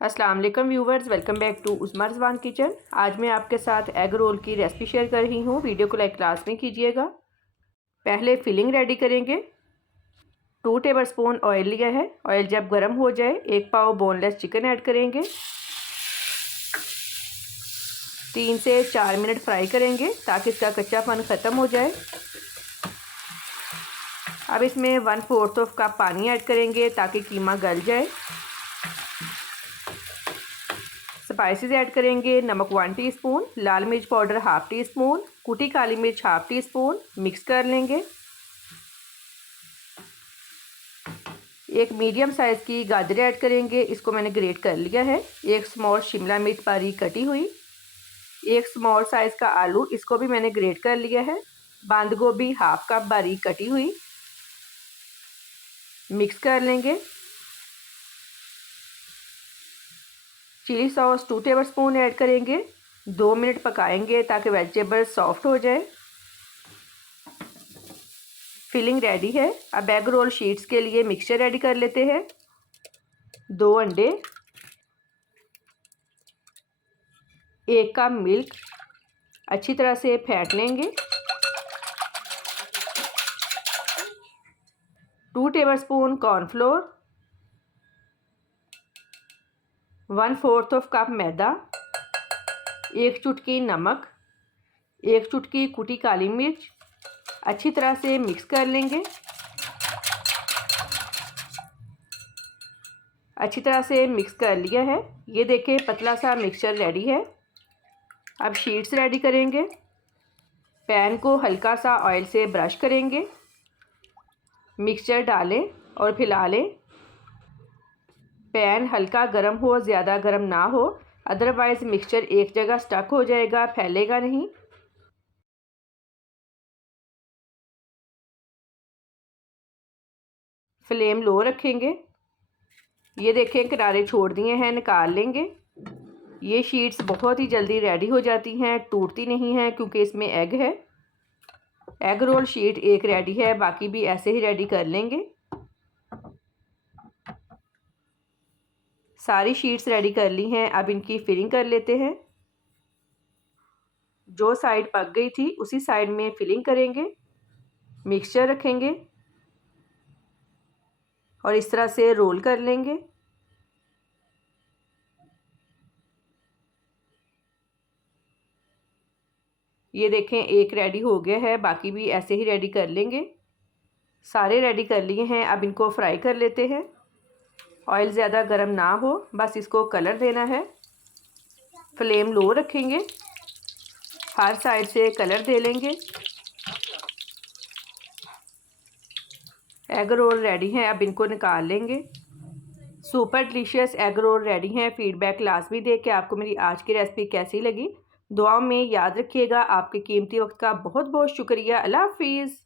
अस्सलाम वालेकुम viewers, welcome back to Usma Rizwan kitchen. आज मैं आपके साथ एग रोल की रेसिपी शेयर कर रही हूँ। वीडियो को लाइक क्लास में कीजिएगा। पहले फिलिंग रेडी करेंगे। 2 टेबलस्पून ऑयल लिया है। ऑयल जब गर्म हो जाए 1 पाव बोनलेस चिकन ऐड करेंगे। 3 से 4 मिनट फ्राई करेंगे ताकि इसका कच्चापन ख़त्म हो जाए। अब इसमें 1/4 कप पानी ऐड करेंगे ताकि कीमा गल जाए। स्पाइसेस ऐड करेंगे। नमक 1 टीस्पून, लाल मिर्च पाउडर 1/2 टीस्पून, कुटी काली मिर्च 1/2 टीस्पून। मिक्स कर लेंगे। एक मीडियम साइज़ की गाजर ऐड करेंगे, इसको मैंने ग्रेट कर लिया है। एक स्मॉल शिमला मिर्च बारीक कटी हुई। एक स्मॉल साइज़ का आलू, इसको भी मैंने ग्रेट कर लिया है। बंद गोभी 1/2 कप बारीक कटी हुई। मिक्स कर लेंगे। चिली सॉस 2 टेबलस्पून ऐड करेंगे। 2 मिनट पकाएंगे ताकि वेजिटेबल सॉफ्ट हो जाए। फिलिंग रेडी है। अब एग रोल शीट्स के लिए मिक्सचर रेडी कर लेते हैं। 2 अंडे, 1 कप मिल्क अच्छी तरह से फेंट लेंगे। 2 टेबलस्पून कॉर्नफ्लोर, 1/4 कप मैदा, 1 चुटकी नमक, 1 चुटकी कुटी काली मिर्च अच्छी तरह से मिक्स कर लेंगे। अच्छी तरह से मिक्स कर लिया है। ये देखें पतला सा मिक्सचर रेडी है। अब शीट्स रेडी करेंगे। पैन को हल्का सा ऑयल से ब्रश करेंगे। मिक्सचर डालें और फैला लें। पैन हल्का गर्म हो, ज़्यादा गर्म ना हो, अदरवाइज़ मिक्सचर एक जगह स्टक हो जाएगा, फैलेगा नहीं। फ्लेम लो रखेंगे। ये देखें किनारे छोड़ दिए हैं, निकाल लेंगे। ये शीट्स बहुत ही जल्दी रेडी हो जाती हैं, टूटती नहीं हैं क्योंकि इसमें एग है। एग रोल शीट एक रेडी है, बाकी भी ऐसे ही रेडी कर लेंगे। सारी शीट्स रेडी कर ली हैं। अब इनकी फिलिंग कर लेते हैं। जो साइड पक गई थी उसी साइड में फिलिंग करेंगे। मिक्सचर रखेंगे और इस तरह से रोल कर लेंगे। ये देखें एक रेडी हो गया है, बाकी भी ऐसे ही रेडी कर लेंगे। सारे रेडी कर लिए हैं। अब इनको फ्राई कर लेते हैं। ऑयल ज़्यादा गर्म ना हो, बस इसको कलर देना है। फ्लेम लो रखेंगे। हर साइड से कलर दे लेंगे। एग रोल रेडी हैं। अब इनको निकाल लेंगे। Super delicious egg roll ready हैं। फीडबैक लाजमी दे कि आपको मेरी आज की रेसिपी कैसी लगी। दुआओं में याद रखिएगा। आपके कीमती वक्त का बहुत बहुत शुक्रिया। अल्लाह हाफिज़।